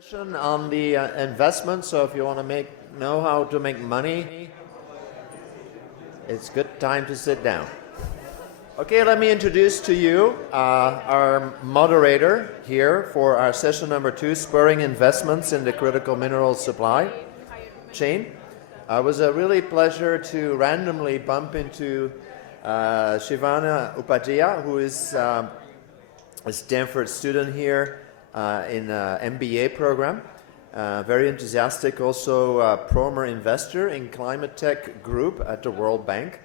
Session on the investment. So if you want to know how to make money, it's good time to sit down. Okay, let me introduce to you our moderator here for our session number 2, Spurring Investments in the Critical Mineral Supply Chain. It was a really pleasure to randomly bump into Shievani Upadhyay, who is a Stanford student here in an MBA program. Very enthusiastic, also a former investor in climate tech group at the World Bank.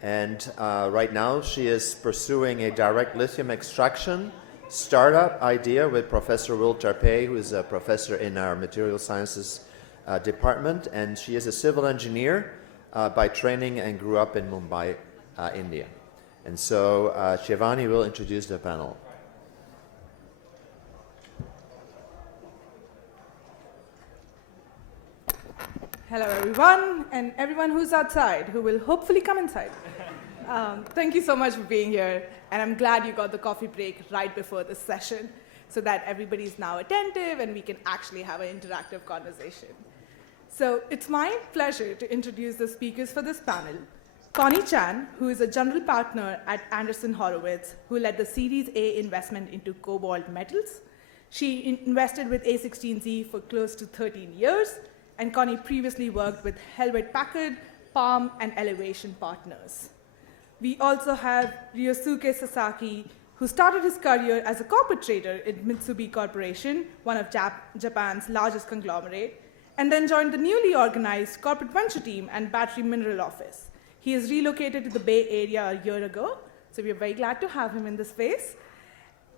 And right now she is pursuing a direct lithium extraction startup idea with Professor Will Tarpey, who is a professor in our material sciences department. And she is a civil engineer by training and grew up in Mumbai, India. And so Shievani will introduce the panel. Hello, everyone, and everyone who's outside, who will hopefully come inside. Thank you so much for being here, and I'm glad you got the coffee break right before this session so that everybody's now attentive and we can actually have an interactive conversation. So it's my pleasure to introduce the speakers for this panel. Connie Chan, who is a general partner at Andreessen Horowitz, who led the Series A investment into cobalt metals. She invested with A16Z for close to 13 years, and Connie previously worked with Hewlett Packard, Palm, and Elevation Partners. We also have Ryosuke Sasaki, who started his career as a corporate trader in Mitsubishi Corporation, one of Japan's largest conglomerate, and then joined the newly organized corporate venture team and battery mineral office. He has relocated to the Bay Area a year ago, so we are very glad to have him in this space.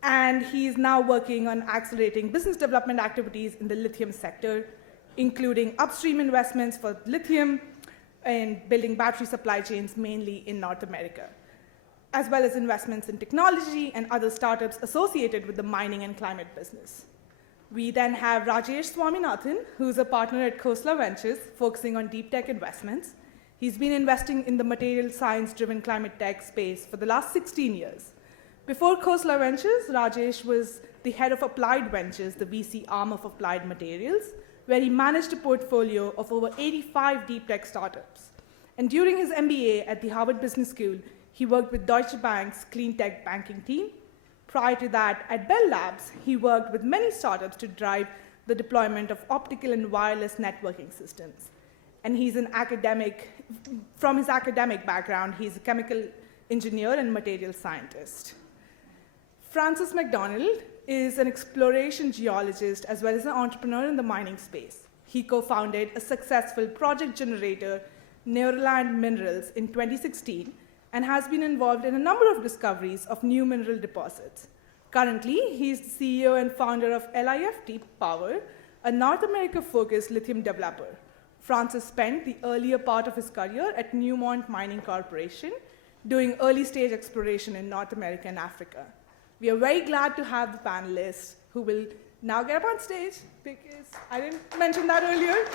And he's now working on accelerating business development activities in the lithium sector, including upstream investments for lithium and building battery supply chains mainly in North America, as well as investments in technology and other startups associated with the mining and climate business. We then have Rajesh Swaminathan, who's a partner at Khosla Ventures, focusing on deep tech investments. He's been investing in the material science-driven climate tech space for the last 16 years. Before Khosla Ventures, Rajesh was the head of Applied Ventures, the VC arm of Applied Materials, where he managed a portfolio of over 85 deep tech startups. And during his MBA at the Harvard Business School, he worked with Deutsche Bank's clean tech banking team. Prior to that, at Bell Labs, he worked with many startups to drive the deployment of optical and wireless networking systems. And he's an academic, from his academic background, he's a chemical engineer and material scientist. Francis MacDonald is an exploration geologist as well as an entrepreneur in the mining space. He co-founded a successful project generator, Neurland Minerals, in 2016 and has been involved in a number of discoveries of new mineral deposits. Currently, he's the CEO and founder of LIFT Power, a North America-focused lithium developer. Francis spent the earlier part of his career at Newmont Mining Corporation, doing early-stage exploration in North America and Africa. We are very glad to have the panelists who will now get up on stage because I didn't mention that earlier.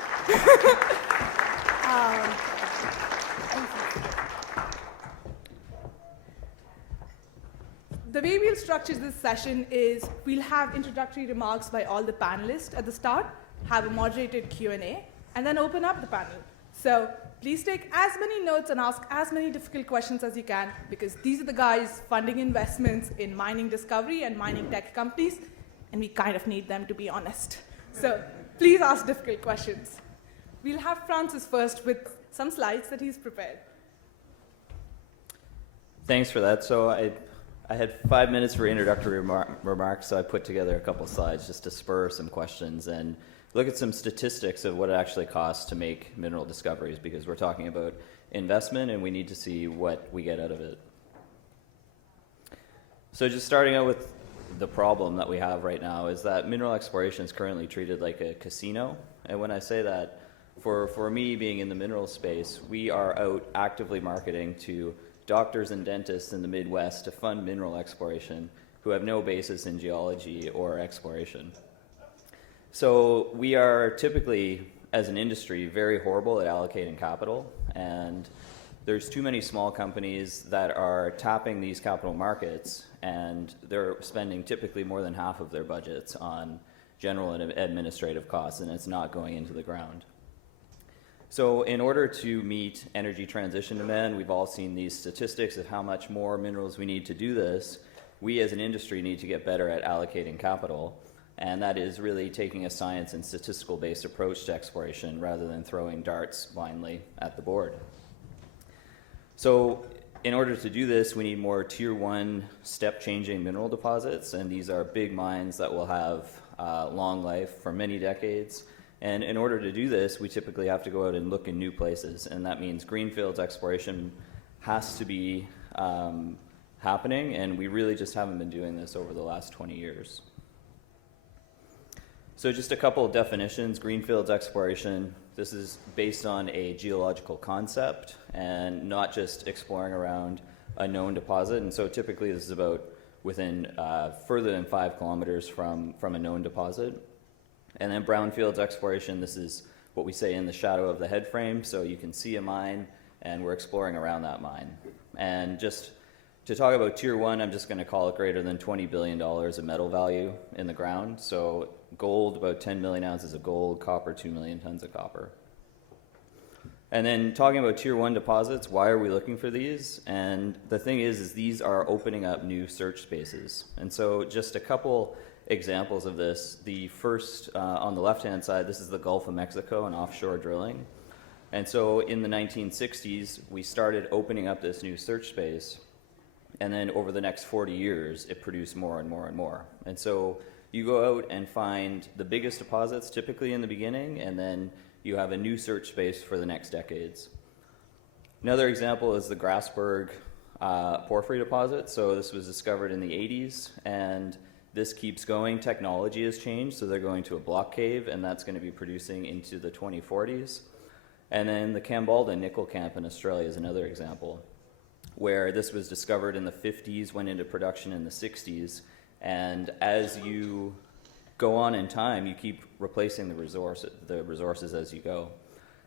The way we'll structure this session is we'll have introductory remarks by all the panelists at the start, have a moderated Q&A, and then open up the panel. So please take as many notes and ask as many difficult questions as you can, because these are the guys funding investments in mining discovery and mining tech companies, and we kind of need them to be honest. So please ask difficult questions. We'll have Francis first with some slides that he's prepared. Thanks for that. So I had 5 minutes for introductory remarks, so I put together a couple slides just to spur some questions and look at some statistics of what it actually costs to make mineral discoveries, because we're talking about investment and we need to see what we get out of it. So just starting out with the problem that we have right now is that mineral exploration is currently treated like a casino. And when I say that, for me being in the mineral space, we are out actively marketing to doctors and dentists in the Midwest to fund mineral exploration who have no basis in geology or exploration. So we are typically, as an industry, very horrible at allocating capital, and there's too many small companies that are tapping these capital markets, and they're spending typically more than half of their budgets on general and administrative costs, and it's not going into the ground. So in order to meet energy transition demand, we've all seen these statistics of how much more minerals we need to do this. We as an industry need to get better at allocating capital, and that is really taking a science and statistical-based approach to exploration rather than throwing darts blindly at the board. So in order to do this, we need more tier 1 step-changing mineral deposits, and these are big mines that will have long life for many decades. And in order to do this, we typically have to go out and look in new places, and that means greenfields exploration has to be happening, and we really just haven't been doing this over the last 20 years. So just a couple of definitions. Greenfields exploration, this is based on a geological concept and not just exploring around a known deposit. And so typically this is about within further than 5 kilometers from a known deposit. And then brownfields exploration, this is what we say in the shadow of the head frame. So you can see a mine and we're exploring around that mine. And just to talk about tier 1, I'm just going to call it greater than $20 billion of metal value in the ground. So gold, about 10 million ounces of gold, copper, 2 million tons of copper. And then talking about tier 1 deposits, why are we looking for these? And the thing is these are opening up new search spaces. And so just a couple examples of this. The first, on the left-hand side, this is the Gulf of Mexico and offshore drilling. And so in the 1960s, we started opening up this new search space. And then over the next 40 years, it produced more and more and more. And so you go out and find the biggest deposits typically in the beginning, and then you have a new search space for the next decades. Another example is the Grasberg porphyry deposit. So this was discovered in the 80s, and this keeps going. Technology has changed, so they're going to a block cave, and that's going to be producing into the 2040s. And then the Kambalda nickel camp in Australia is another example, where this was discovered in the 50s, went into production in the 60s, and as you go on in time, you keep replacing the resources as you go,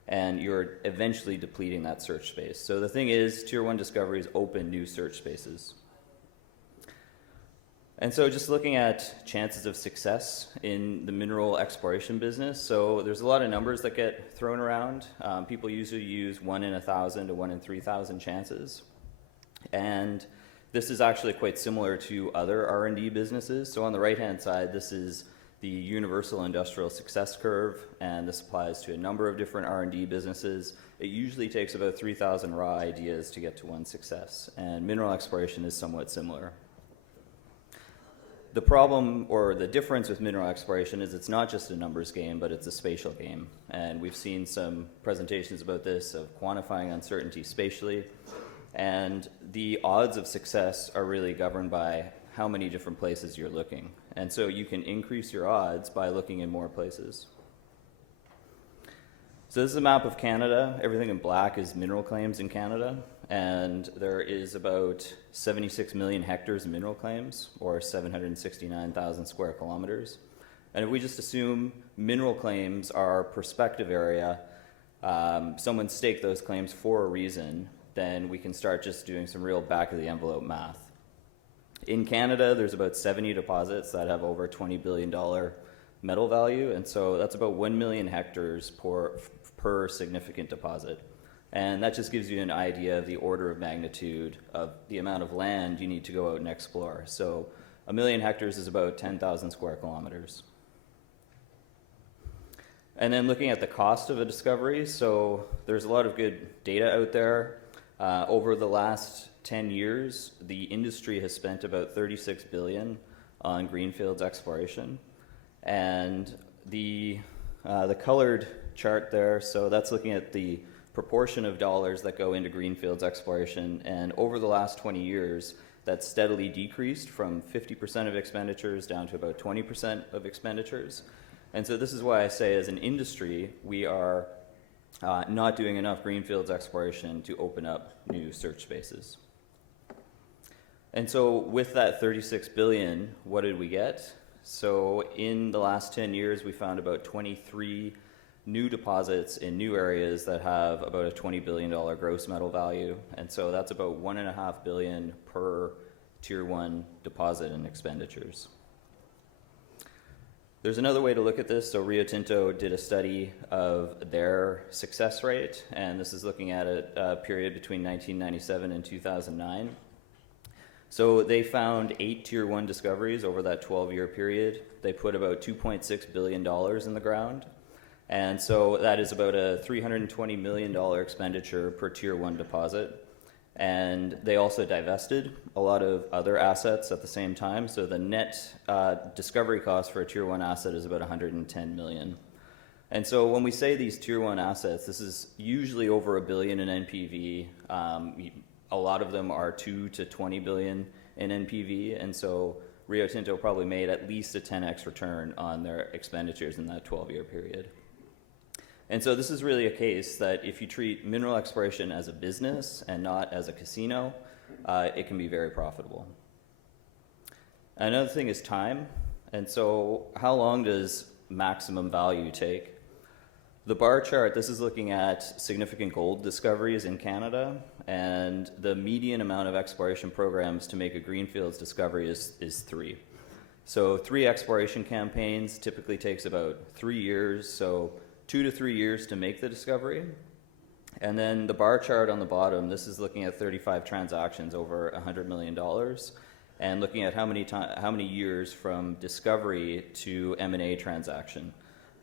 and you're eventually depleting that search space. So the thing is, tier 1 discoveries open new search spaces. And so just looking at chances of success in the mineral exploration business, so there's a lot of numbers that get thrown around. People usually use 1 in 1,000 to 1 in 3,000 chances. And this is actually quite similar to other R&D businesses. So on the right-hand side, this is the universal industrial success curve, and this applies to a number of different R&D businesses. It usually takes about 3,000 raw ideas to get to one success, and mineral exploration is somewhat similar. The problem or the difference with mineral exploration is it's not just a numbers game, but it's a spatial game. And we've seen some presentations about this, of quantifying uncertainty spatially. And the odds of success are really governed by how many different places you're looking. And so you can increase your odds by looking in more places. So this is a map of Canada. Everything in black is mineral claims in Canada. And there is about 76 million hectares of mineral claims, or 769,000 square kilometers. And if we just assume mineral claims are prospective area, someone staked those claims for a reason, then we can start just doing some real back-of-the-envelope math. In Canada, there's about 70 deposits that have over $20 billion metal value, and so that's about 1 million hectares per significant deposit. And that just gives you an idea of the order of magnitude of the amount of land you need to go out and explore. So 1 million hectares is about 10,000 square kilometers. And then looking at the cost of a discovery, so there's a lot of good data out there. Over the last 10 years, the industry has spent about $36 billion on greenfields exploration. And the colored chart there, so that's looking at the proportion of dollars that go into greenfields exploration, and over the last 20 years, that's steadily decreased from 50% of expenditures down to about 20% of expenditures. And so this is why I say, as an industry, we are not doing enough greenfields exploration to open up new search spaces. And so with that 36 billion, what did we get? So in the last 10 years, we found about 23 new deposits in new areas that have about a $20 billion gross metal value. And so that's about $1.5 billion per tier 1 deposit in expenditures. There's another way to look at this. So Rio Tinto did a study of their success rate, and this is looking at a period between 1997 and 2009. So they found 8 Tier 1 discoveries over that 12-year period. They put about $2.6 billion in the ground. And so that is about a $320 million expenditure per Tier 1 deposit. And they also divested a lot of other assets at the same time. So the net discovery cost for a Tier 1 asset is about $110 million. And so when we say these Tier 1 assets, this is usually over $1 billion in NPV. A lot of them are 2 to 20 billion in NPV. And so Rio Tinto probably made at least a 10x return on their expenditures in that 12-year period. And so this is really a case that if you treat mineral exploration as a business and not as a casino, it can be very profitable. Another thing is time. And so how long does maximum value take? The bar chart, this is looking at significant gold discoveries in Canada, and the median amount of exploration programs to make a greenfields discovery is 3. So 3 exploration campaigns typically takes about 3 years, so 2 to 3 years to make the discovery. And then the bar chart on the bottom, this is looking at 35 transactions over $100 million and looking at how many years from discovery to M&A transaction.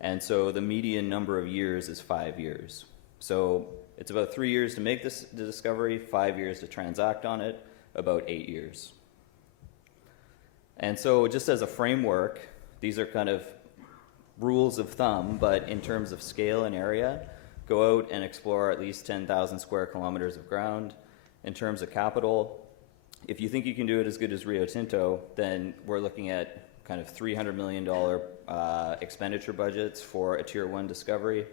And so the median number of years is 5 years. So it's about 3 years to make the discovery, 5 years to transact on it, about 8 years. And so just as a framework, these are kind of rules of thumb, but in terms of scale and area, go out and explore at least 10,000 square kilometers of ground. In terms of capital, if you think you can do it as good as Rio Tinto, then we're looking at kind of $300 million expenditure budgets for a Tier 1 discovery.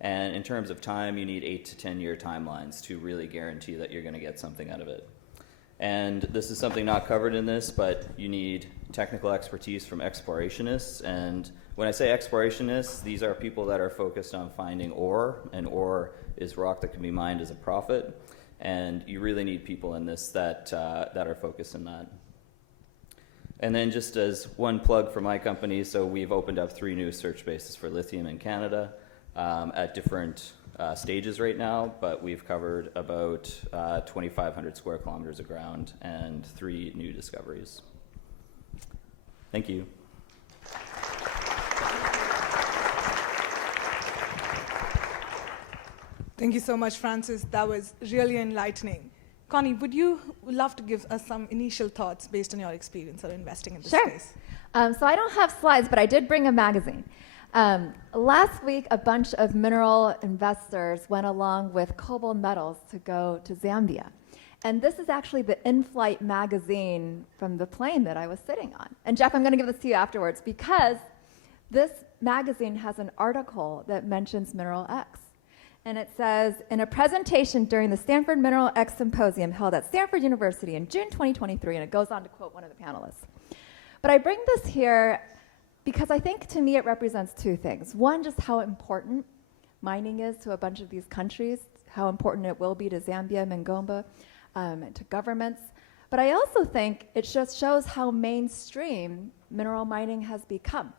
And in terms of time, you need 8 to 10 year timelines to really guarantee that you're going to get something out of it. And this is something not covered in this, but you need technical expertise from explorationists. And when I say explorationists, these are people that are focused on finding ore, and ore is rock that can be mined as a profit. And you really need people in this that are focused in that. And then just as one plug for my company, so we've opened up 3 new search bases for lithium in Canada at different stages right now, but we've covered about 2,500 square kilometers of ground and 3 new discoveries. Thank you. Thank you so much, Francis. That was really enlightening. Connie, would you love to give us some initial thoughts based on your experience of investing in this space? So I don't have slides, but I did bring a magazine. Last week, a bunch of mineral investors went along with Cobalt Metals to go to Zambia. And this is actually the in-flight magazine from the plane that I was sitting on. And Jeff, I'm going to give this to you afterwards because this magazine has an article that mentions Mineral X. And it says, in a presentation during the Stanford Mineral X Symposium held at Stanford University in June 2023, and it goes on to quote one of the panelists. But I bring this here because I think to me it represents 2 things. One, just how important mining is to a bunch of these countries, how important it will be to Zambia, Mangomba, to governments. But I also think it just shows how mainstream mineral mining has become.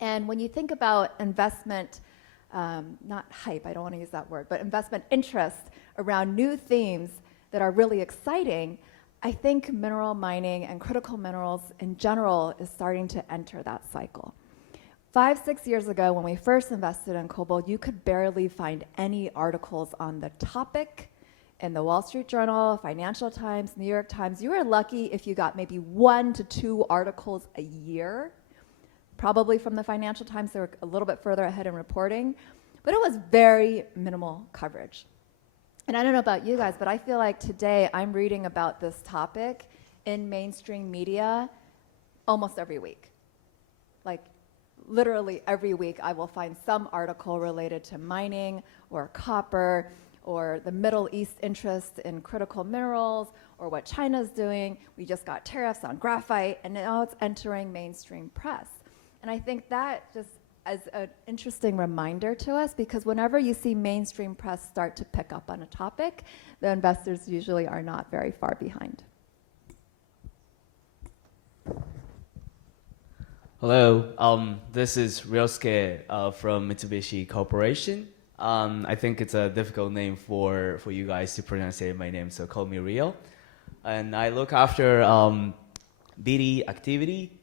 And when you think about investment, not hype, I don't want to use that word, but investment interest around new themes that are really exciting, I think mineral mining and critical minerals in general is starting to enter that cycle. 5-6 years ago, when we first invested in cobalt, you could barely find any articles on the topic in the Wall Street Journal, Financial Times, New York Times. You were lucky if you got maybe 1 to 2 articles a year. Probably from the Financial Times, they were a little bit further ahead in reporting, but it was very minimal coverage. And I don't know about you guys, but I feel like today I'm reading about this topic in mainstream media almost every week. Like literally every week I will find some article related to mining or copper or the Middle East interest in critical minerals or what China's doing. We just got tariffs on graphite and now it's entering mainstream press. And I think that just as an interesting reminder to us, because whenever you see mainstream press start to pick up on a topic, the investors usually are not very far behind. Hello, this is Ryosuke from Mitsubishi Corporation. I think it's a difficult name for you guys to pronounce my name, so call me Ryo. And I look after BD activity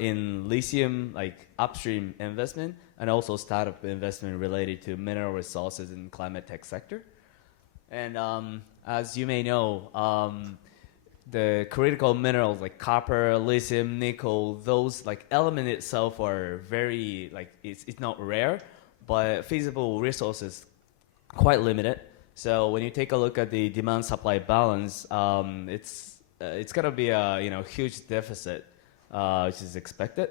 in lithium, like upstream investment, and also startup investment related to mineral resources and climate tech sector. And as you may know, the critical minerals like copper, lithium, nickel, those like element itself are very like it's not rare, but feasible resources quite limited. So when you take a look at the demand supply balance, it's gonna be a huge deficit, which is expected.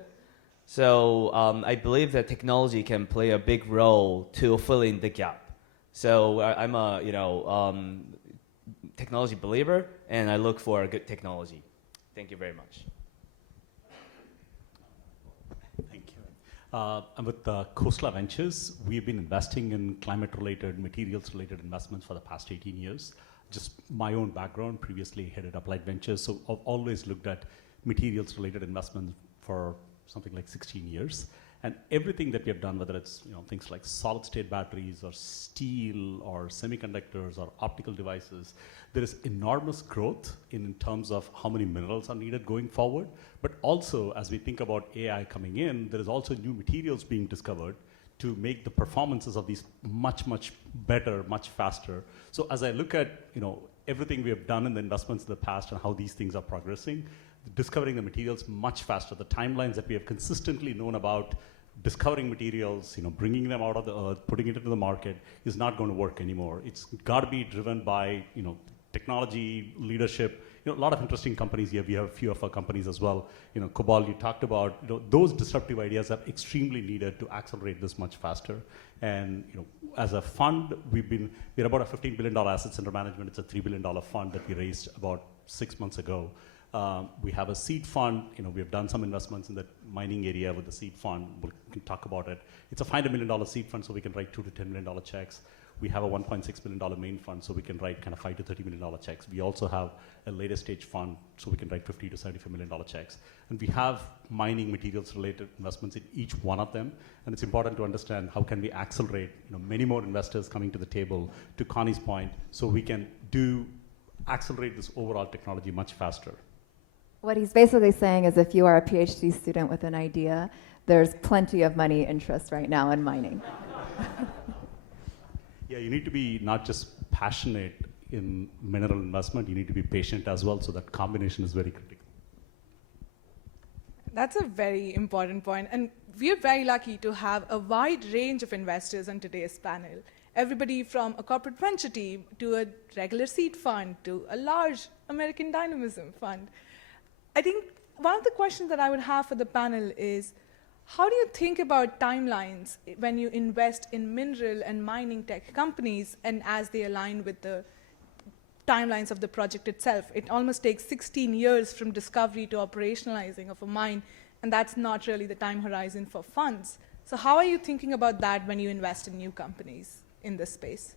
So I believe that technology can play a big role to fill in the gap. So I'm a technology believer, and I look for a good technology. Thank you very much. Thank you. I'm with Khosla Ventures. We've been investing in climate-related, materials-related investments for the past 18 years. Just my own background, previously headed Applied Ventures, so I've always looked at materials-related investments for something like 16 years. And everything that we have done, whether it's things like solid-state batteries or steel or semiconductors or optical devices, there is enormous growth in terms of how many minerals are needed going forward. But also, as we think about AI coming in, there is also new materials being discovered to make the performances of these much, much better, much faster. So as I look at everything we have done in the investments in the past and how these things are progressing, discovering the materials much faster, the timelines that we have consistently known about discovering materials, bringing them out of the earth, putting it into the market is not going to work anymore. It's got to be driven by, technology, leadership. A lot of interesting companies here. We have a few of our companies as well. Cobalt, you talked about, those disruptive ideas are extremely needed to accelerate this much faster. And, as a fund, we're about a $15 billion assets under management. It's a $3 billion fund that we raised about 6 months ago. We have a seed fund. We have done some investments in the mining area with the seed fund. We can talk about it. It's a $500 million seed fund, so we can write $2 to $10 million checks. We have a $1.6 billion main fund, so we can write kind of $5 to $30 million checks. We also have a later stage fund, so we can write $50 to $75 million checks. And we have mining materials related investments in each one of them. And it's important to understand how can we accelerate many more investors coming to the table, to Connie's point, so we can accelerate this overall technology much faster. What he's basically saying is if you are a PhD student with an idea, there's plenty of money interest right now in mining. Yeah, you need to be not just passionate in mineral investment, you need to be patient as well, so that combination is very critical. That's a very important point. And we're very lucky to have a wide range of investors on today's panel. Everybody from a corporate venture team to a regular seed fund to a large American dynamism fund. I think one of the questions that I would have for the panel is, how do you think about timelines when you invest in mineral and mining tech companies and as they align with the timelines of the project itself? It almost takes 16 years from discovery to operationalizing of a mine, and that's not really the time horizon for funds. So how are you thinking about that when you invest in new companies in this space?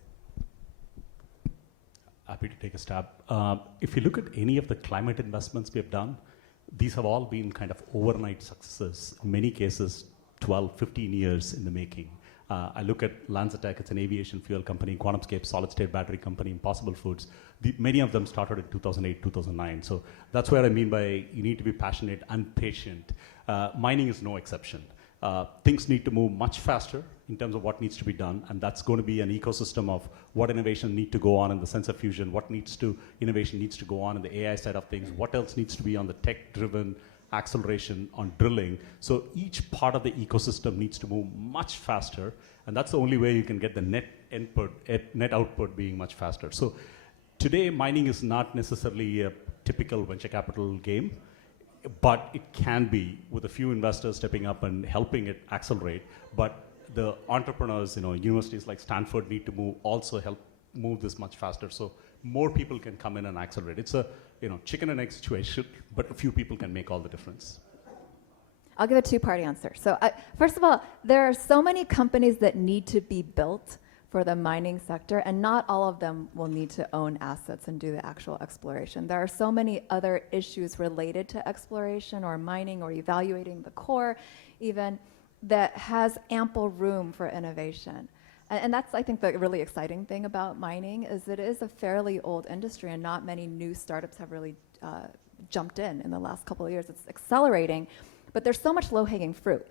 Happy to take a stab. If you look at any of the climate investments we have done, these have all been kind of overnight successes, in many cases 12, 15 years in the making. I look at LanzaTech, it's an aviation fuel company, QuantumScape, solid-state battery company, Impossible Foods. Many of them started in 2008, 2009. So that's what I mean by you need to be passionate and patient. Mining is no exception. Things need to move much faster in terms of what needs to be done, and that's going to be an ecosystem of what innovation need to go on in the sensor fusion, innovation needs to go on in the AI side of things, what else needs to be on the tech-driven acceleration on drilling. So each part of the ecosystem needs to move much faster, and that's the only way you can get the net output being much faster. So today, mining is not necessarily a typical venture capital game, but it can be with a few investors stepping up and helping it accelerate. But the entrepreneurs, universities like Stanford need to help move this much faster, so more people can come in and accelerate. It's a chicken and egg situation, but a few people can make all the difference. I'll give a two-part answer. So first of all, there are so many companies that need to be built for the mining sector, and not all of them will need to own assets and do the actual exploration. There are so many other issues related to exploration or mining or evaluating the core even that has ample room for innovation. And that's, I think, the really exciting thing about mining is it is a fairly old industry and not many new startups have really jumped in the last couple of years. It's accelerating, but there's so much low-hanging fruit.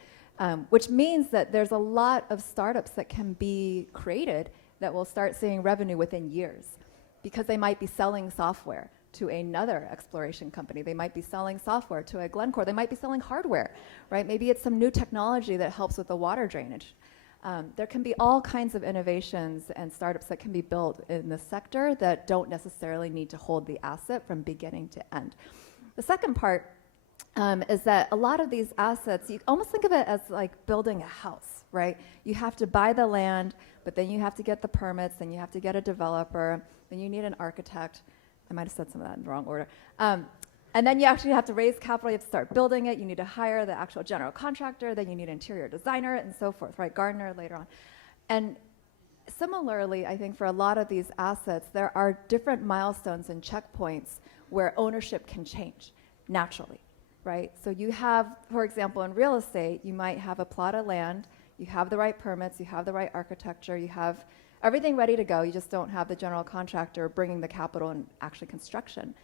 Which means that there's a lot of startups that can be created that will start seeing revenue within years because they might be selling software to another exploration company. They might be selling software to a Glencore. They might be selling hardware, right? Maybe it's some new technology that helps with the water drainage. There can be all kinds of innovations and startups that can be built in the sector that don't necessarily need to hold the asset from beginning to end. The second part is that a lot of these assets, you almost think of it as like building a house, right? You have to buy the land, but then you have to get the permits, then you have to get a developer, then you need an architect. I might have said some of that in the wrong order. And then you actually have to raise capital, you have to start building it, you need to hire the actual general contractor, then you need an interior designer and so forth, right? Gardener later on. And similarly, I think for a lot of these assets, there are different milestones and checkpoints where ownership can change naturally. Right? So you have, for example, in real estate, you might have a plot of land, you have the right permits, you have the right architecture, you have everything ready to go, you just don't have the general contractor bringing the capital and actually construction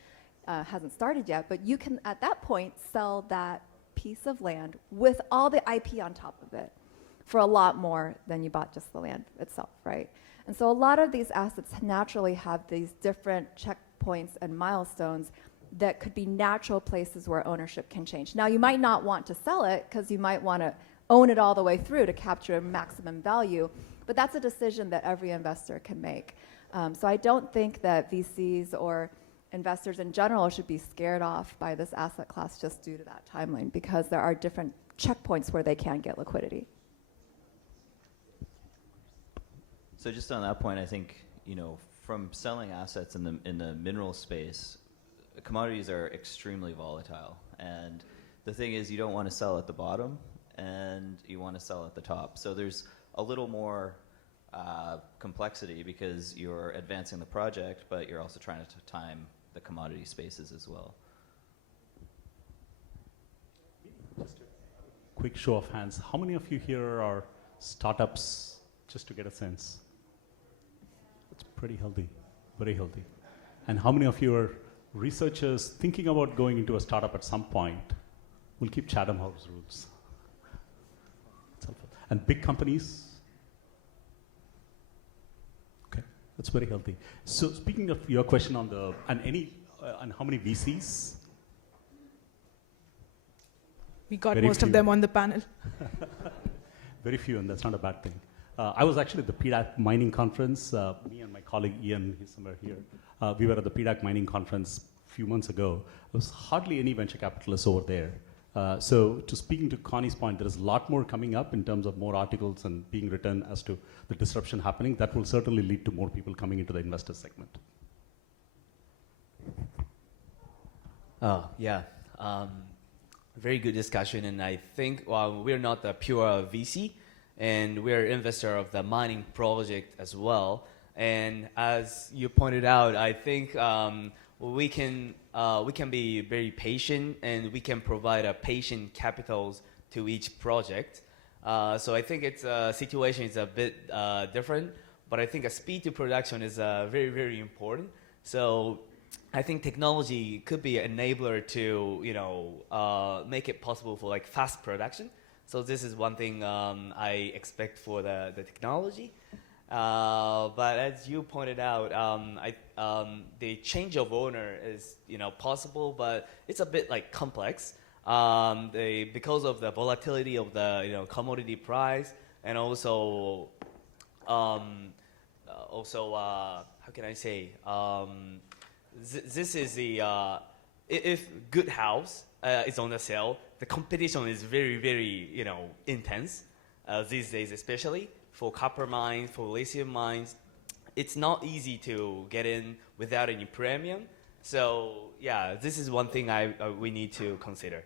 hasn't started yet, but you can, at that point, sell that piece of land with all the IP on top of it for a lot more than you bought just the land itself, right? And so a lot of these assets naturally have these different checkpoints and milestones that could be natural places where ownership can change. Now, you might not want to sell it because you might want to own it all the way through to capture maximum value, but that's a decision that every investor can make. So I don't think that VCs or investors in general should be scared off by this asset class just due to that timeline because there are different checkpoints where they can get liquidity. So just on that point, I think, from selling assets in the mineral space, commodities are extremely volatile, and the thing is you don't want to sell at the bottom and you want to sell at the top. So there's a little more complexity because you're advancing the project, but you're also trying to time the commodity spaces as well. Just a quick show of hands. How many of you here are startups, just to get a sense? It's pretty healthy, very healthy. And how many of you are researchers thinking about going into a startup at some point? We'll keep Chatham House rules. That's helpful. And big companies? Okay, that's very healthy. So speaking of your question on the, and how many VCs? We got Very most few. of them on the panel. Very few, and that's not a bad thing. I was actually at the PDAC mining conference. Me and my colleague Ian, he's somewhere here. We were at the PDAC mining conference a few months ago. There was hardly any venture capitalists over there. So to speaking to Connie's point, there is a lot more coming up in terms of more articles and being written as to the disruption happening. That will certainly lead to more people coming into the investor segment. Oh, yeah. Very good discussion, and I think we're not the pure VC, and we're investor of the mining project as well. And as you pointed out, I think we can be very patient, and we can provide a patient capitals to each project. So I think its situation is a bit different, but I think a speed to production is very, very important. So I think technology could be an enabler to make it possible for like fast production. So this is one thing I expect for the technology. But as you pointed out, the change of owner is possible, but it's a bit like complex. Because of the volatility of the commodity price, and also how can I say? This is the if good house is on the sale, the competition is very, very intense these days, especially for copper mines, for lithium mines. It's not easy to get in without any premium. So yeah, this is one thing we need to consider.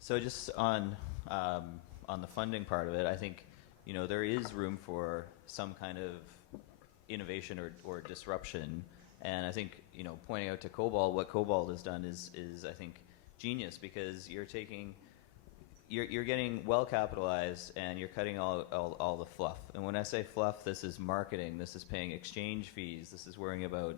So just on the funding part of it, I think there is room for some kind of innovation or disruption. And I think, pointing out to Cobalt, what Cobalt has done is I think, genius, because you're getting well capitalized and you're cutting all the fluff. And when I say fluff, this is marketing, this is paying exchange fees, this is worrying about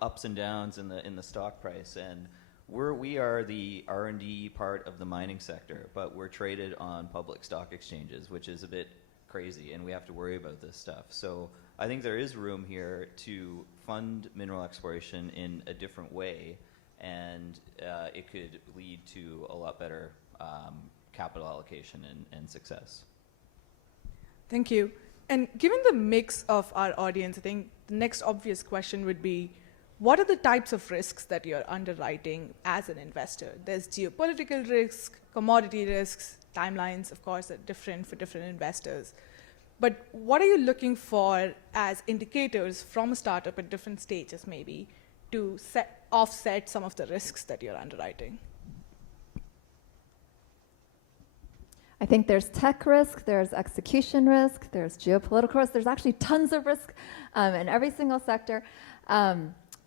ups and downs in the stock price. And we are the R&D part of the mining sector, but we're traded on public stock exchanges, which is a bit crazy, and we have to worry about this stuff. So I think there is room here to fund mineral exploration in a different way, and it could lead to a lot better capital allocation and success. Thank you. And given the mix of our audience, I think the next obvious question would be, what are the types of risks that you're underwriting as an investor? There's geopolitical risk, commodity risks, timelines, of course, are different for different investors. But what are you looking for as indicators from a startup at different stages, maybe, to offset some of the risks that you're underwriting? I think there's tech risk, there's execution risk, there's geopolitical risk. There's actually tons of risk in every single sector.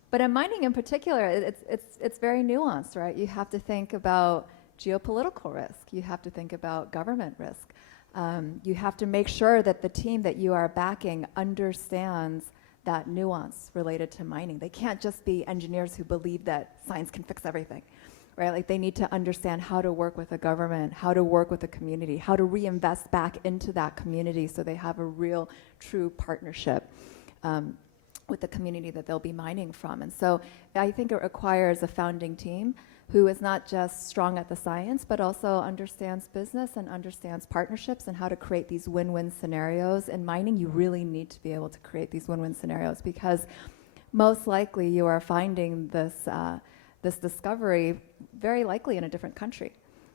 But in mining in particular, it's very nuanced, right? You have to think about geopolitical risk. You have to think about government risk. You have to make sure that the team that you are backing understands that nuance related to mining. They can't just be engineers who believe that science can fix everything, right? Like, they need to understand how to work with the government, how to work with the community, how to reinvest back into that community so they have a real, true partnership with the community that they'll be mining from. And so I think it requires a founding team who is not just strong at the science, but also understands business and understands partnerships and how to create these win-win scenarios. In mining, you really need to be able to create these win-win scenarios, because most likely you are finding this discovery very likely in a different country,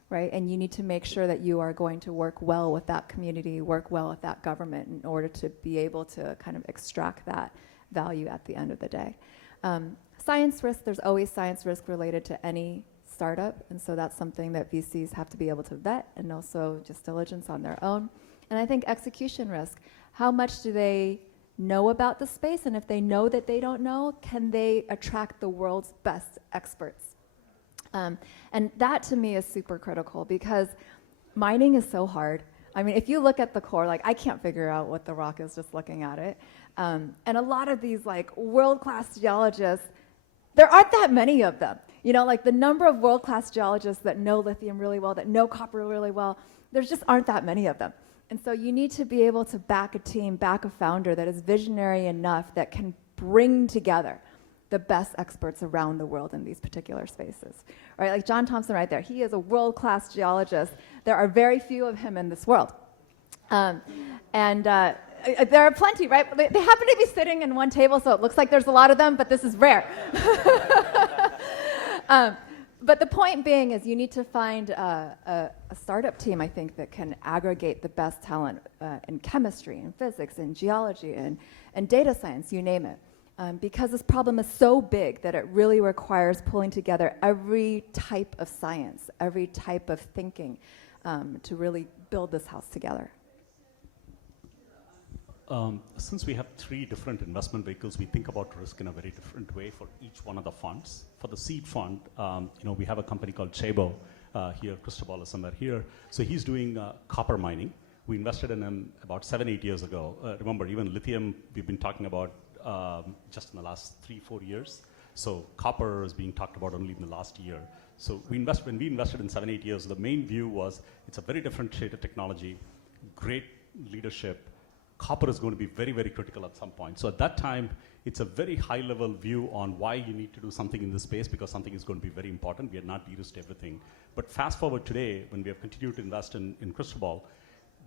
right? And you need to make sure that you are going to work well with that community, work well with that government in order to be able to kind of extract that value at the end of the day. Science risk, there's always science risk related to any startup, and so that's something that VCs have to be able to vet and also just diligence on their own. And I think execution risk, how much do they know about the space, and if they know that they don't know, can they attract the world's best experts? And that to me is super critical, because mining is so hard. I mean, if you look at the core, like, I can't figure out what the rock is just looking at it. And a lot of these like world-class geologists, there aren't that many of them. Like the number of world-class geologists that know lithium really well, that know copper really well, there just aren't that many of them. And so you need to be able to back a team, back a founder that is visionary enough that can bring together the best experts around the world in these particular spaces. Right? Like John Thompson right there, he is a world-class geologist. There are very few of him in this world. There are plenty, right? They happen to be sitting in one table, so it looks like there's a lot of them, but this is rare. But the point being is you need to find a startup team, I think, that can aggregate the best talent in chemistry and physics and geology and data science, you name it. Because this problem is so big that it really requires pulling together every type of science, every type of thinking to really build this house together. Since we have 3 different investment vehicles, we think about risk in a very different way for each one of the funds. For the seed fund, we have a company called Chebo here. Cristobal is somewhere here. So he's doing copper mining. We invested in him about 7-8 years ago. Remember, even lithium we've been talking about just in the last 3-4 years. So copper is being talked about only in the last year. So when we invested in 7-8 years, the main view was it's a very differentiated technology, great leadership. Copper is going to be very, very critical at some point. So at that time, it's a very high-level view on why you need to do something in this space, because something is going to be very important. We had not de-risked everything. But fast forward today, when we have continued to invest in Cristobal,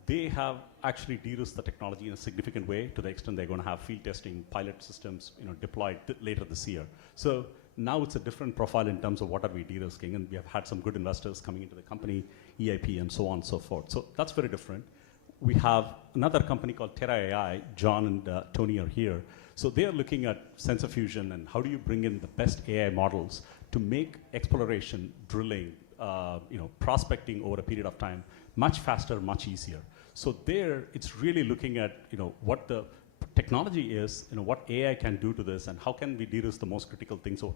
they have actually de-risked the technology in a significant way, to the extent they're going to have field testing, pilot systems deployed later this year. So now it's a different profile in terms of what are we de-risking, and we have had some good investors coming into the company, EIP, and so on and so forth. So that's very different. We have another company called Terra AI. John and Tony are here. So they are looking at sensor fusion and how do you bring in the best AI models to make exploration, drilling, prospecting over a period of time much faster, much easier. So there, it's really looking at what the technology is, what AI can do to this, and how can we de-risk the most critical things over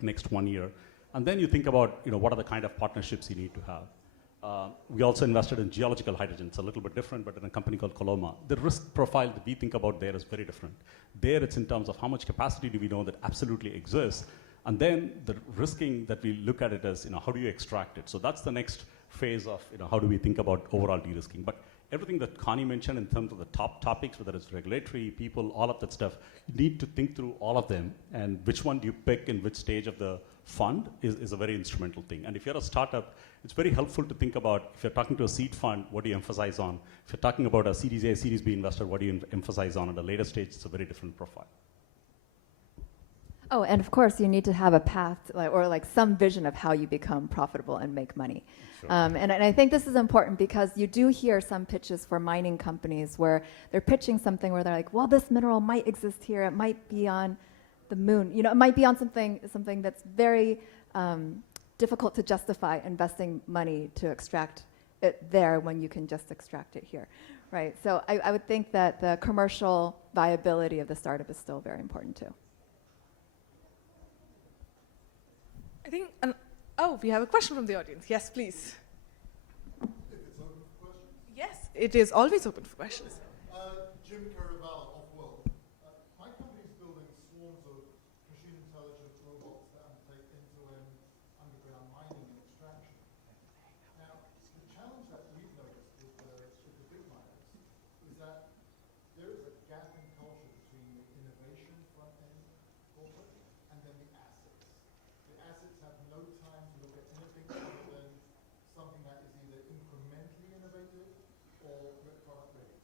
the next 1 year. And then you think about what are the kind of partnerships you need to have. We also invested in geological hydrogen. It's a little bit different, but in a company called Coloma. The risk profile that we think about there is very different. There, it's in terms of how much capacity do we know that absolutely exists, and then the risking that we look at it as, how do you extract it? So that's the next phase of, how do we think about overall de-risking. But everything that Connie mentioned in terms of the top topics, whether it's regulatory, people, all of that stuff, you need to think through all of them, and which one do you pick in which stage of the fund is a very instrumental thing. And if you're a startup, it's very helpful to think about, if you're talking to a seed fund, what do you emphasize on? If you're talking about a Series A, Series B investor, what do you emphasize on? At a later stage, it's a very different profile. Oh, and of course, you need to have a path or some vision of how you become profitable and make money. Sure. And I think this is important because you do hear some pitches for mining companies where they're pitching something where they're like, well, this mineral might exist here. It might be on the moon. It might be on something that's very difficult to justify investing money to extract it there when you can just extract it here, right? So I would think that the commercial viability of the startup is still very important too. I think, we have a question from the audience. Yes, please. If it's open for questions. Yes, it is always open for questions. Jim Caravala, Off-World. My company is building swarms of machine intelligent robots that undertake end-to-end underground mining and extraction. Now, the challenge that we've noticed with the big miners is that there is a gap in culture between the innovation front-end corporate and then the assets. The assets have no time to look at anything other than something that is either incrementally innovative or product ready.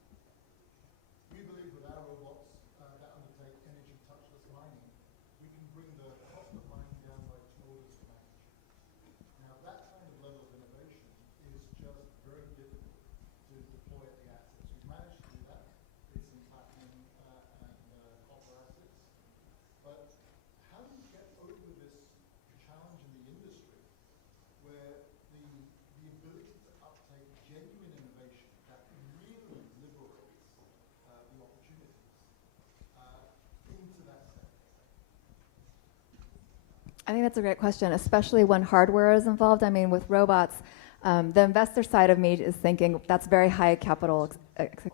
We believe with our robots that undertake energy touchless mining, we can bring the cost of mining down by 2 orders of magnitude. Now that kind of level of innovation is just very difficult to deploy at the assets. We've managed to do that with some platinum and copper assets. But how do you get over this challenge in the industry where the ability to uptake genuine innovation that really liberates the opportunities into that sector? I think that's a great question, especially when hardware is involved. I mean, with robots, the investor side of me is thinking that's very high capital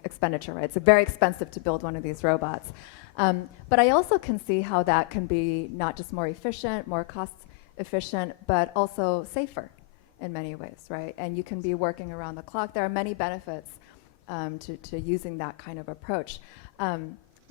expenditure, right? It's very expensive to build one of these robots. But I also can see how that can be not just more efficient, more cost efficient, but also safer in many ways, right? And you can be working around the clock. There are many benefits to using that kind of approach.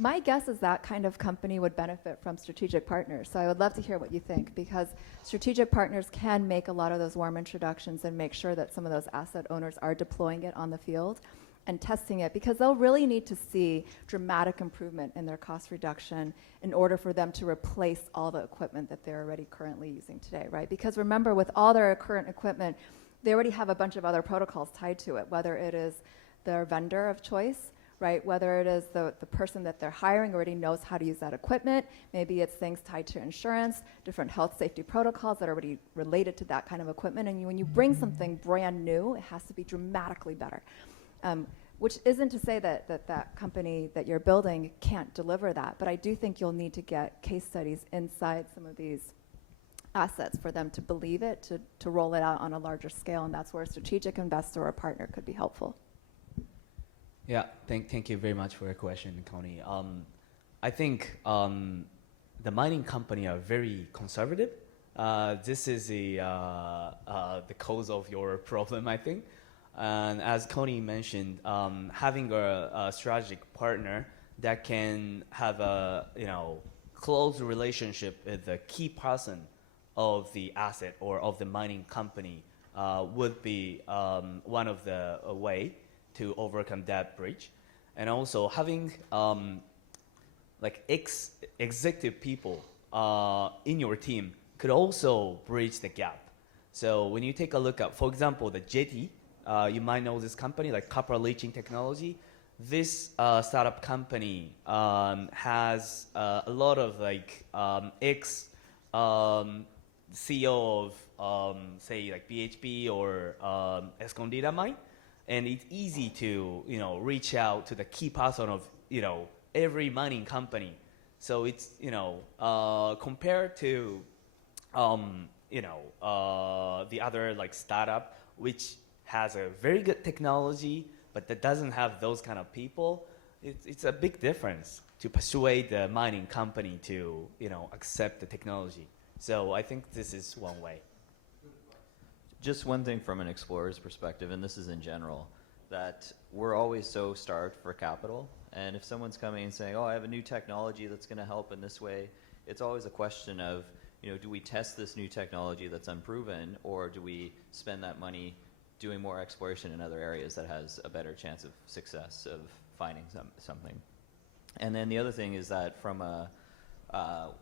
My guess is that kind of company would benefit from strategic partners. So I would love to hear what you think, because strategic partners can make a lot of those warm introductions and make sure that some of those asset owners are deploying it on the field and testing it, because they'll really need to see dramatic improvement in their cost reduction in order for them to replace all the equipment that they're already currently using today, right? Because remember, with all their current equipment, they already have a bunch of other protocols tied to it, whether it is their vendor of choice, right? Whether it is the person that they're hiring already knows how to use that equipment. Maybe it's things tied to insurance, different health safety protocols that are already related to that kind of equipment. And when you bring something brand new, it has to be dramatically better. Which isn't to say that company that you're building can't deliver that, but I do think you'll need to get case studies inside some of these assets for them to believe it, to roll it out on a larger scale, and that's where a strategic investor or partner could be helpful. Yeah, thank you very much for your question, Connie. I think the mining company are very conservative. This is the cause of your problem, I think. And as Connie mentioned, having a strategic partner that can have a close relationship with the key person of the asset or of the mining company would be one of the way to overcome that bridge. And also having executive people in your team could also bridge the gap. So when you take a look at, for example, the Jetty, you might know this company, like copper leaching technology. This startup company has a lot of CEO of, say, like BHP or Escondida mine, and it's easy to, reach out to the key person of, every mining company. So it's, compared to, the other like startup, which has a very good technology, but that doesn't have those kind of people, it's a big difference to persuade the mining company to, accept the technology. So I think this is one way. Just one thing from an explorer's perspective, and this is in general, that we're always so starved for capital. And if someone's coming and saying, oh, I have a new technology that's going to help in this way, it's always a question of, do we test this new technology that's unproven, or do we spend that money doing more exploration in other areas that has a better chance of success of finding something? And then the other thing is that from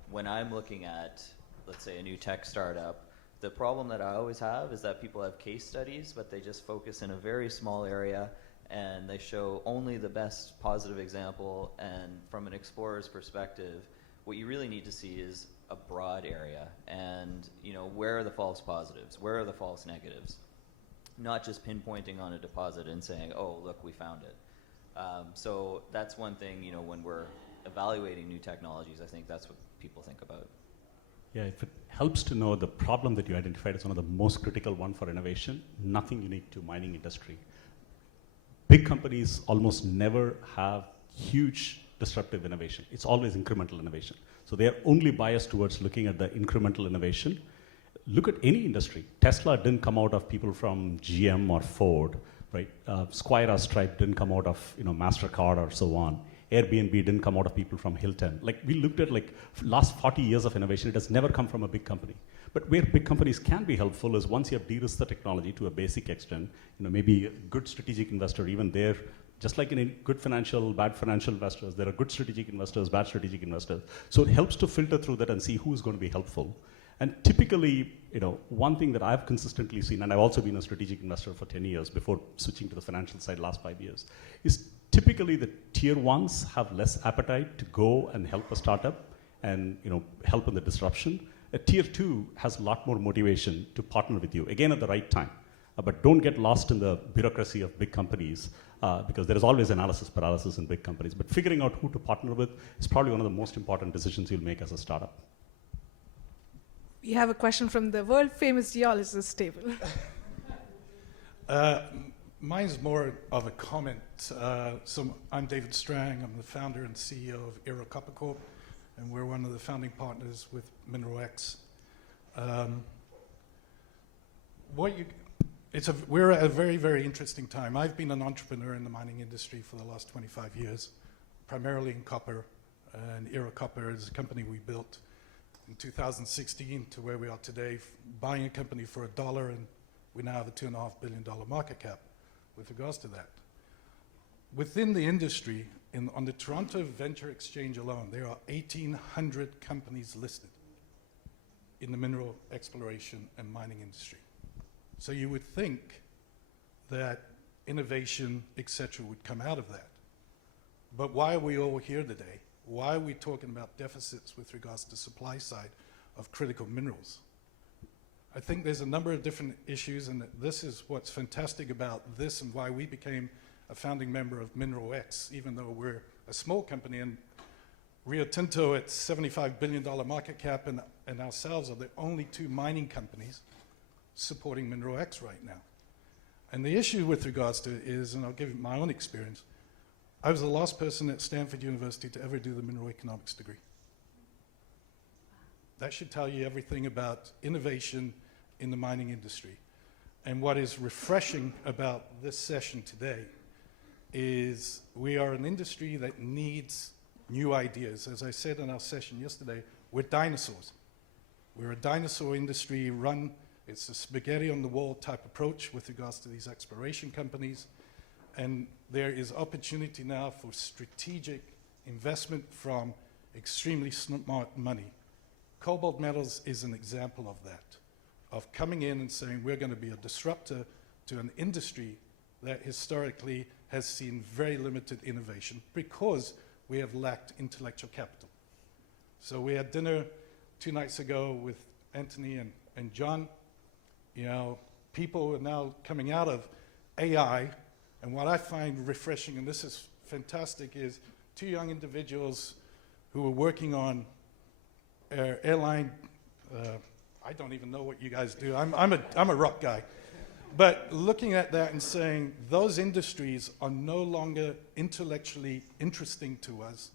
when I'm looking at, let's say, a new tech startup, the problem that I always have is that people have case studies, but they just focus in a very small area, and they show only the best positive example. And from an explorer's perspective, what you really need to see is a broad area, and where are the false positives, where are the false negatives, not just pinpointing on a deposit and saying, oh, look, we found it. So that's one thing, when we're evaluating new technologies, I think that's what people think about. Yeah, if it helps to know, the problem that you identified is one of the most critical one for innovation, nothing unique to mining industry. Big companies almost never have huge disruptive innovation. It's always incremental innovation. So they are only biased towards looking at the incremental innovation. Look at any industry. Tesla didn't come out of people from GM or Ford, right? Squire or Stripe didn't come out of MasterCard or so on. Airbnb didn't come out of people from Hilton. Like, we looked at last 40 years of innovation, it has never come from a big company. But where big companies can be helpful is once you have de-risked the technology to a basic extent, maybe a good strategic investor, even there, just like in a good financial, bad financial investors, there are good strategic investors, bad strategic investors. So it helps to filter through that and see who's going to be helpful. And typically, one thing that I've consistently seen, and I've also been a strategic investor for 10 years before switching to the financial side last 5 years, is typically the tier ones have less appetite to go and help a startup and help in the disruption. A tier two has a lot more motivation to partner with you, again at the right time. But don't get lost in the bureaucracy of big companies, because there is always analysis paralysis in big companies. But figuring out who to partner with is probably one of the most important decisions you'll make as a startup. We have a question from the world-famous geologist table. Mine's more of a comment. So I'm David Strang. I'm the founder and CEO of Era Copper Corp, and we're one of the founding partners with Mineral X. We're at a very, very interesting time. I've been an entrepreneur in the mining industry for the last 25 years, primarily in copper, and Era Copper is a company we built in 2016 to where we are today, buying a company for $1, and we now have a $2.5 billion market cap with regards to that. Within the industry, on the Toronto Venture Exchange alone, there are 1,800 companies listed in the mineral exploration and mining industry. So you would think that innovation, etc., would come out of that. But why are we all here today? Why are we talking about deficits with regards to supply side of critical minerals? I think there's a number of different issues, and this is what's fantastic about this and why we became a founding member of Mineral X, even though we're a small company, and Rio Tinto at $75 billion market cap and ourselves are the only two mining companies supporting Mineral X right now. And the issue with regards to it is, and I'll give you my own experience, I was the last person at Stanford University to ever do the mineral economics degree. That should tell you everything about innovation in the mining industry. And what is refreshing about this session today is we are an industry that needs new ideas. As I said in our session yesterday, we're dinosaurs. We're a dinosaur industry run, it's a spaghetti on the wall type approach with regards to these exploration companies. And there is opportunity now for strategic investment from extremely smart money. Cobalt Metals is an example of that, of coming in and saying we're going to be a disruptor to an industry that historically has seen very limited innovation because we have lacked intellectual capital. So we had dinner 2 nights ago with Anthony and John. You know, people are now coming out of AI, and what I find refreshing, and this is fantastic, is two young individuals who are working on airline. I don't even know what you guys do. I'm a rock guy. But looking at that and saying those industries are no longer intellectually interesting to us,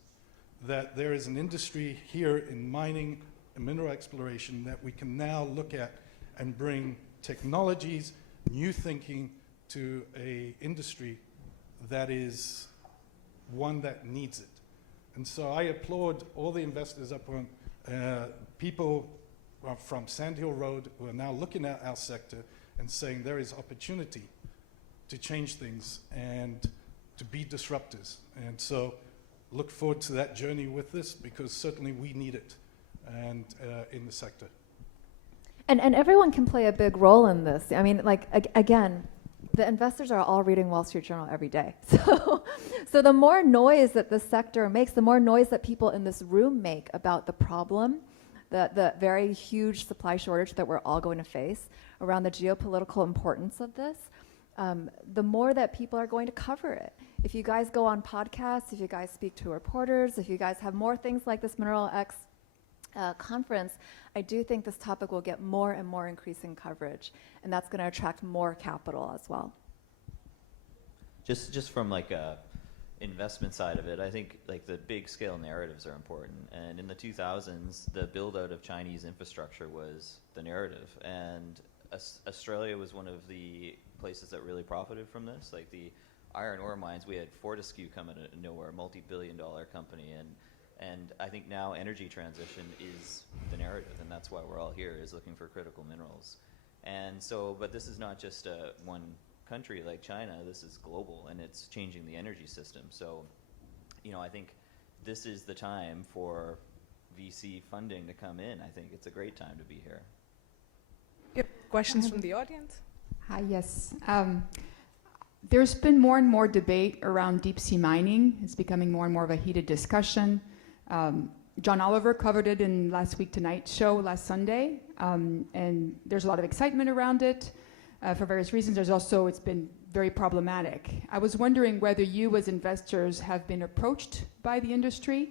that there is an industry here in mining and mineral exploration that we can now look at and bring technologies, new thinking to a industry that is one that needs it. And so I applaud all the investors up on people from Sand Hill Road who are now looking at our sector and saying there is opportunity to change things and to be disruptors. And so look forward to that journey with this, because certainly we need it and in the sector. And everyone can play a big role in this. I mean, like, again, the investors are all reading Wall Street Journal every day. So the more noise that the sector makes, the more noise that people in this room make about the problem, the very huge supply shortage that we're all going to face, around the geopolitical importance of this, the more that people are going to cover it. If you guys go on podcasts, if you guys speak to reporters, if you guys have more things like this Mineral X conference, I do think this topic will get more and more increasing coverage, and that's going to attract more capital as well. Just from like a investment side of it, I think like the big scale narratives are important. And in the 2000s, the build out of Chinese infrastructure was the narrative, and Australia was one of the places that really profited from this. Like the iron ore mines, we had Fortescue come out of nowhere, multi-billion-dollar company, and I think now energy transition is the narrative, and that's why we're all here, is looking for critical minerals. And so, but this is not just one country like China, this is global, and it's changing the energy system. So, you know, I think this is the time for VC funding to come in. I think it's a great time to be here. Yep. Questions from the audience? Hi, yes. There's been more and more debate around deep sea mining. It's becoming more and more of a heated discussion. John Oliver covered it in Last Week Tonight show last Sunday, and there's a lot of excitement around it for various reasons. There's also, it's been very problematic. I was wondering whether you as investors have been approached by the industry,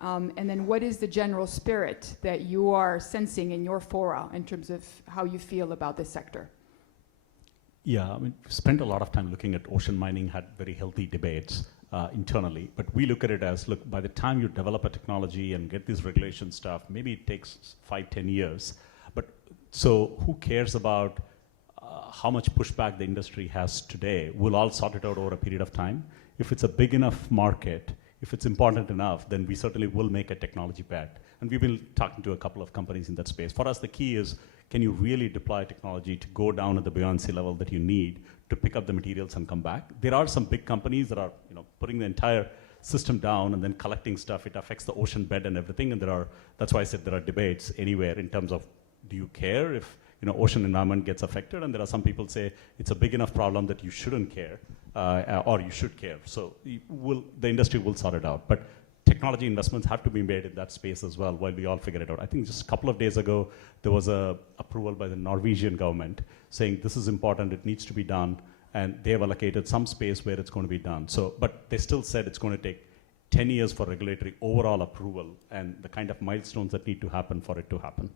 and then what is the general spirit that you are sensing in your fora in terms of how you feel about this sector? Yeah, I mean, spent a lot of time looking at ocean mining, had very healthy debates internally, but we look at it as, look, by the time you develop a technology and get this regulation stuff, maybe it takes 5-10 years. But so who cares about how much pushback the industry has today? We'll all sort it out over a period of time. If it's a big enough market, if it's important enough, then we certainly will make a technology bet. And we've been talking to a couple of companies in that space. For us, the key is, can you really deploy technology to go down at the buoyancy level that you need to pick up the materials and come back? There are some big companies that are, you know, putting the entire system down and then collecting stuff. It affects the ocean bed and everything. And that's why I said there are debates anywhere in terms of, do you care if, you know, ocean environment gets affected? And there are some people say it's a big enough problem that you shouldn't care, or you should care. So the industry will sort it out. But technology investments have to be made in that space as well while we all figure it out. I think just a couple of days ago, there was a approval by the Norwegian government saying this is important, it needs to be done, and they have allocated some space where it's going to be done. So, but they still said it's going to take 10 years for regulatory overall approval and the kind of milestones that need to happen for it to happen.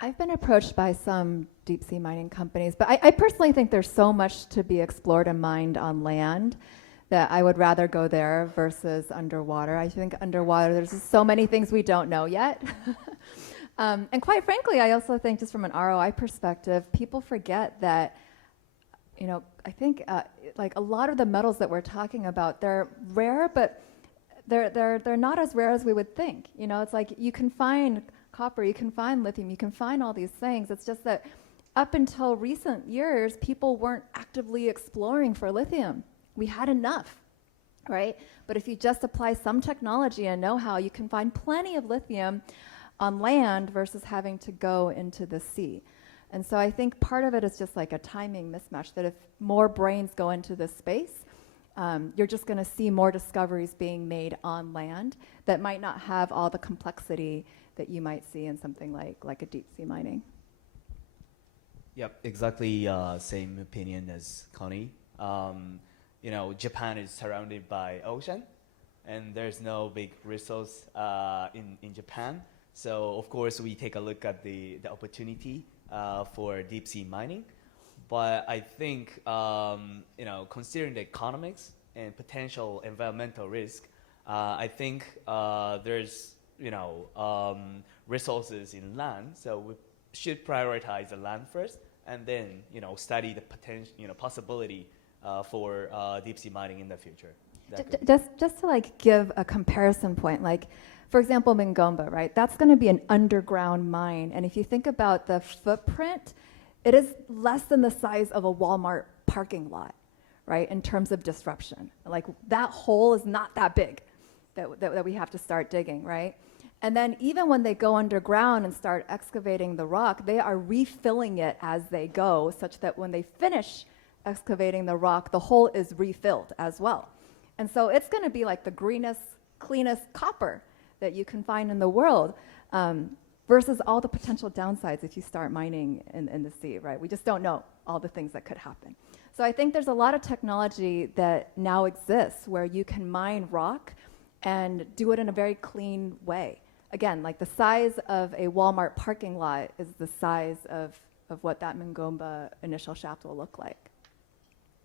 I've been approached by some deep sea mining companies, but I personally think there's so much to be explored and mined on land that I would rather go there versus underwater. I think underwater, there's just so many things we don't know yet. And quite frankly, I also think just from an ROI perspective, people forget that, you know, I think like a lot of the metals that we're talking about, they're rare, but they're not as rare as we would think. You know, it's like you can find copper, you can find lithium, you can find all these things. It's just that up until recent years, people weren't actively exploring for lithium. We had enough, right? But if you just apply some technology and know-how, you can find plenty of lithium on land versus having to go into the sea. And so I think part of it is just like a timing mismatch, that if more brains go into this space, you're just going to see more discoveries being made on land that might not have all the complexity that you might see in something like a deep sea mining. Yep, exactly same opinion as Connie. Japan is surrounded by ocean, and there's no big resource in Japan. So of course we take a look at the opportunity for deep sea mining. But I think considering the economics and potential environmental risk, I think there's resources in land. So we should prioritize the land first, and then study the potential possibility for deep sea mining in the future. Just to give a comparison point, for example, Mingomba, right? That's going to be an underground mine, and if you think about the footprint, it is less than the size of a Walmart parking lot, right? In terms of disruption, that hole is not that big that we have to start digging, right? And then even when they go underground and start excavating the rock, they are refilling it as they go, such that when they finish excavating the rock, the hole is refilled as well. And so it's going to be like the greenest, cleanest copper that you can find in the world, versus all the potential downsides if you start mining in the sea, right? We just don't know all the things that could happen. So I think there's a lot of technology that now exists where you can mine rock and do it in a very clean way. Again, the size of a Walmart parking lot is the size of what that Mingomba initial shaft will look like.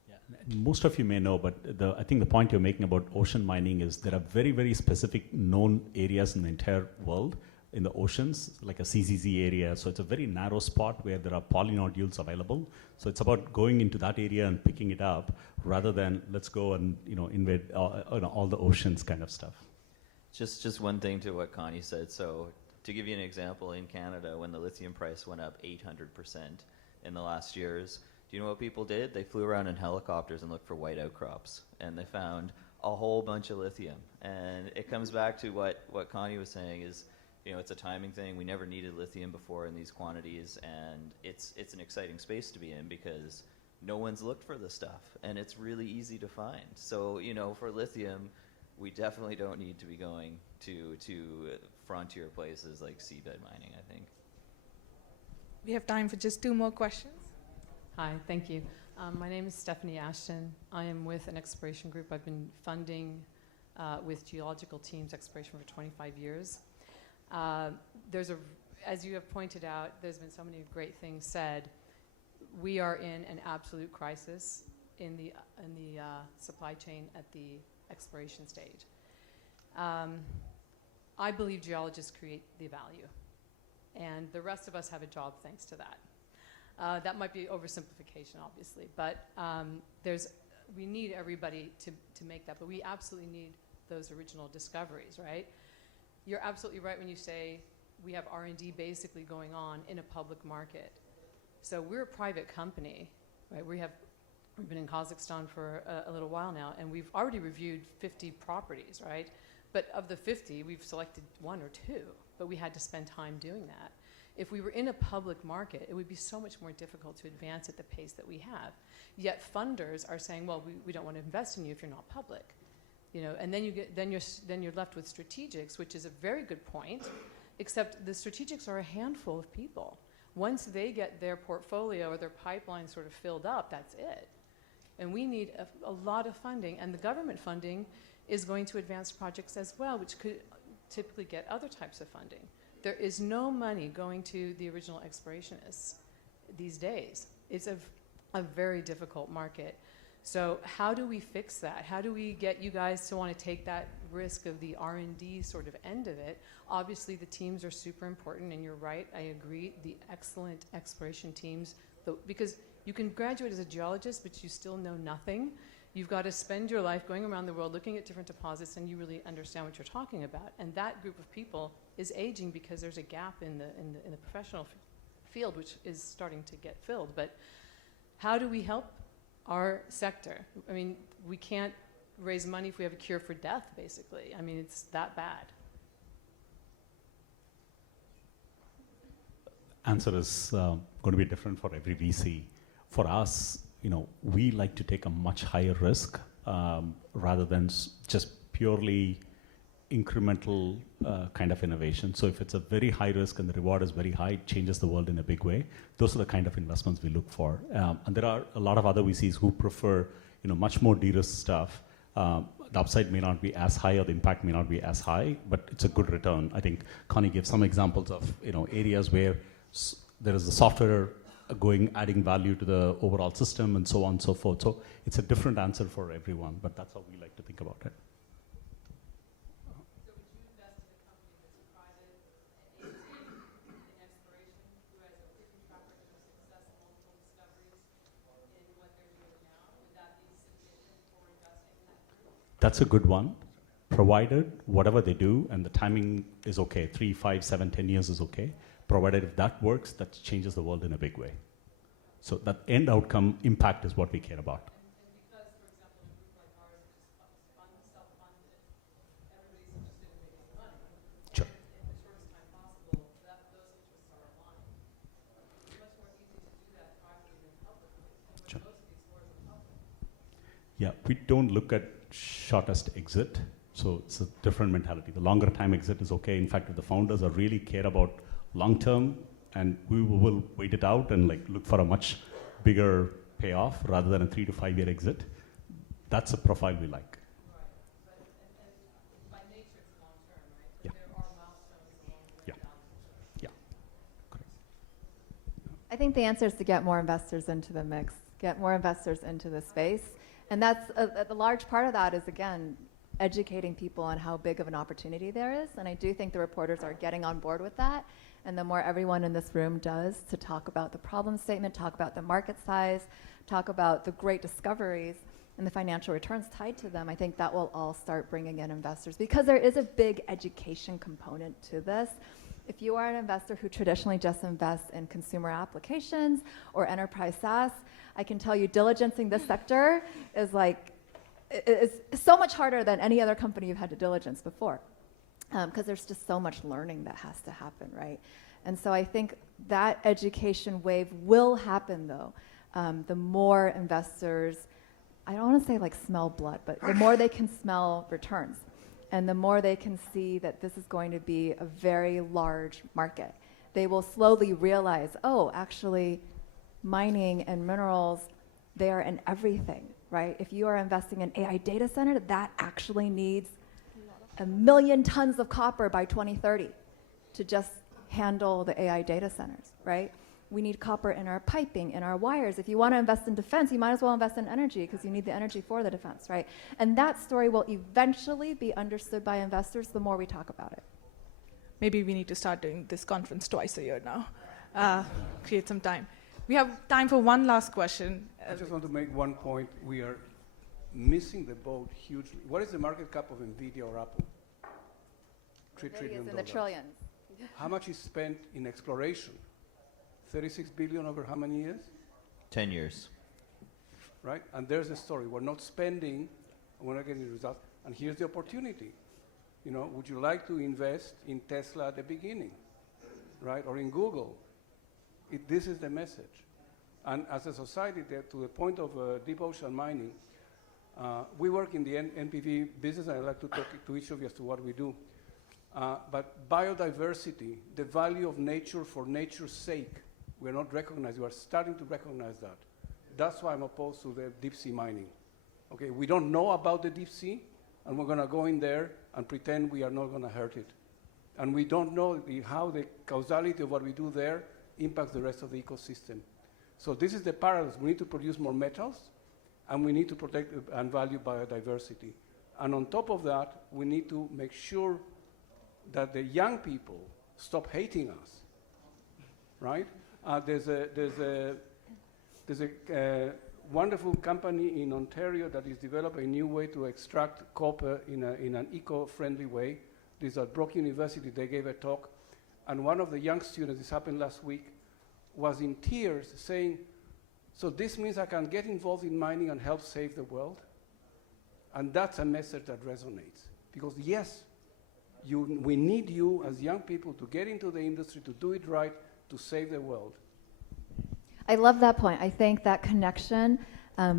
Yeah, most of you may know, but I think the point you're making about ocean mining is there are very, very specific known areas in the entire world in the oceans, like a CCZ area. So it's a very narrow spot where there are polynodules available. So it's about going into that area and picking it up rather than let's go and invade all the oceans kind of stuff. Just one thing to what Connie said. So to give you an example, in Canada, when the lithium price went up 800% in the last years, do you know what people did? They flew around in helicopters and looked for white outcrops, and they found a whole bunch of lithium. And it comes back to what Connie was saying is, it's a timing thing. We never needed lithium before in these quantities, and it's an exciting space to be in because no one's looked for this stuff, and it's really easy to find. So, for lithium, we definitely don't need to be going to frontier places like seabed mining, I think. We have time for just 2 more questions. Hi, thank you. My name is Stephanie Ashton. I am with an exploration group. I've been funding with geological teams exploration for 25 years. As you have pointed out, there's been so many great things said. We are in an absolute crisis in the supply chain at the exploration stage. I believe geologists create the value, and the rest of us have a job thanks to that. That might be oversimplification, obviously, but we need everybody to make that, but we absolutely need those original discoveries, right? You're absolutely right when you say we have R&D basically going on in a public market. So we're a private company, right? We've been in Kazakhstan for a little while now, and we've already reviewed 50 properties, right? But of the 50, we've selected 1 or 2, but we had to spend time doing that. If we were in a public market, it would be so much more difficult to advance at the pace that we have. Yet funders are saying, well, we don't want to invest in you if you're not public. And then you're left with strategics, which is a very good point, except the strategics are a handful of people. Once they get their portfolio or their pipeline sort of filled up, that's it. And we need a lot of funding, and the government funding is going to advanced projects as well, which could typically get other types of funding. There is no money going to the original explorationists these days. It's a very difficult market. So how do we fix that? How do we get you guys to want to take that risk of the R&D sort of end of it? Obviously, the teams are super important, and you're right, I agree, the excellent exploration teams, because you can graduate as a geologist, but you still know nothing. You've got to spend your life going around the world looking at different deposits, and you really understand what you're talking about. And that group of people is aging because there's a gap in the professional field, which is starting to get filled. But how do we help our sector? I mean, we can't raise money if we have a cure for death, basically. I mean, it's that bad. Answer is going to be different for every VC. For us, we like to take a much higher risk rather than just purely incremental kind of innovation. So if it's a very high risk and the reward is very high, it changes the world in a big way. Those are the kind of investments we look for. And there are a lot of other VCs who prefer, much more de-risk stuff. The upside may not be as high or the impact may not be as high, but it's a good return. I think Connie gave some examples of areas where there is the software adding value to the overall system and so on and so forth. So it's a different answer for everyone, but that's how we like to think about it. So would you invest in a company that's private, in exploration, who has a proven track record of success, multiple discoveries in what they're doing now? Would that be sufficient for investing in that group? That's a good one, provided whatever they do and the timing is okay, 3, 5, 7, 10 years is okay, provided if that works, that changes the world in a big way. So that end outcome impact is what we care about. And because, for example, a group like ours is self-funded, everybody's interested in making money. Sure. In the shortest time possible, those interests are aligned. It's much more easy to do that privately than publicly. But Sure. most of these wars are public. Yeah, we don't look at shortest exit, so it's a different mentality. The longer time exit is okay. In fact, if the founders are really care about long term, and we will wait it out and look for a much bigger payoff rather than a 3 to 5 year exit. That's a profile we like. Right. But and by nature, it's long term, right? But Yeah. there are milestones along the way. Yeah. down. Yeah, correct. I think the answer is to get more investors into the mix, get more investors into the space. And that's a large part of that is, again, educating people on how big of an opportunity there is. And I do think the reporters are getting on board with that. And the more everyone in this room does to talk about the problem statement, talk about the market size, talk about the great discoveries and the financial returns tied to them, I think that will all start bringing in investors, because there is a big education component to this. If you are an investor who traditionally just invests in consumer applications or enterprise SaaS, I can tell you diligencing this sector is it's so much harder than any other company you've had to diligence before, because there's just so much learning that has to happen, right? And so I think that education wave will happen, though. The more investors, I don't want to say smell blood, but the more they can smell returns, and the more they can see that this is going to be a very large market, they will slowly realize, oh, actually, mining and minerals, they are in everything, right? If you are investing in AI data center, that actually needs 1 million tons of copper by 2030 to just handle the AI data centers, right? We need copper in our piping, in our wires. If you want to invest in defense, you might as well invest in energy, because you need the energy for the defense, right? And that story will eventually be understood by investors the more we talk about it. Maybe we need to start doing this conference twice a year now. Create some time. We have time for one last question. I just want to make one point. We are missing the boat hugely. What is the market cap of NVIDIA or Apple? $3 trillion. In the trillions. How much is spent in exploration? 36 billion over how many years? 10 years. Right? And there's a story. We're not spending, and we're not getting results. And here's the opportunity. Would you like to invest in Tesla at the beginning? Right? Or in Google? This is the message. And as a society, to the point of deep ocean mining, we work in the NPV business, and I'd like to talk to each of you as to what we do. But biodiversity, the value of nature for nature's sake, we're not recognized. We are starting to recognize that. That's why I'm opposed to the deep sea mining. Okay, we don't know about the deep sea, and we're going to go in there and pretend we are not going to hurt it. And we don't know how the causality of what we do there impacts the rest of the ecosystem. So this is the paradox. We need to produce more metals, and we need to protect and value biodiversity. And on top of that, we need to make sure that the young people stop hating us, right? There's a wonderful company in Ontario that is developing a new way to extract copper in an eco-friendly way. This is at Brock University. They gave a talk, and one of the young students, this happened last week, was in tears saying, so this means I can get involved in mining and help save the world? And that's a message that resonates. Because yes, we need you as young people to get into the industry, to do it right, to save the world. I love that point. I think that connection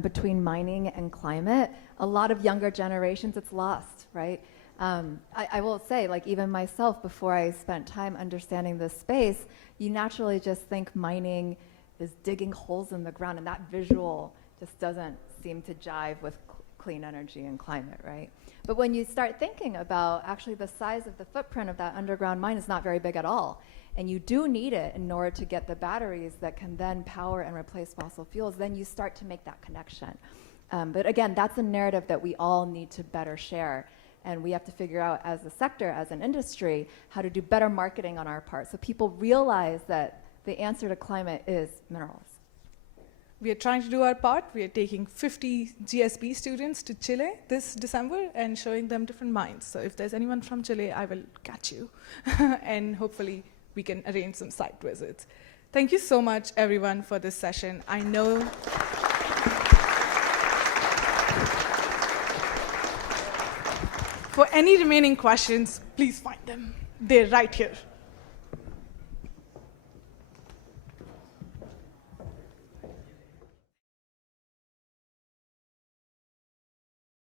between mining and climate, a lot of younger generations, it's lost, right? I will say, like even myself, before I spent time understanding this space, you naturally just think mining is digging holes in the ground, and that visual just doesn't seem to jive with clean energy and climate, right? But when you start thinking about actually the size of the footprint of that underground mine is not very big at all, and you do need it in order to get the batteries that can then power and replace fossil fuels, then you start to make that connection. But again, that's a narrative that we all need to better share. And we have to figure out as a sector, as an industry, how to do better marketing on our part so people realize that the answer to climate is minerals. We are trying to do our part. We are taking 50 GSB students to Chile this December and showing them different mines. So if there's anyone from Chile, I will catch you. And hopefully we can arrange some site visits. Thank you so much, everyone, for this session. I know for any remaining questions, please find them. They're right here.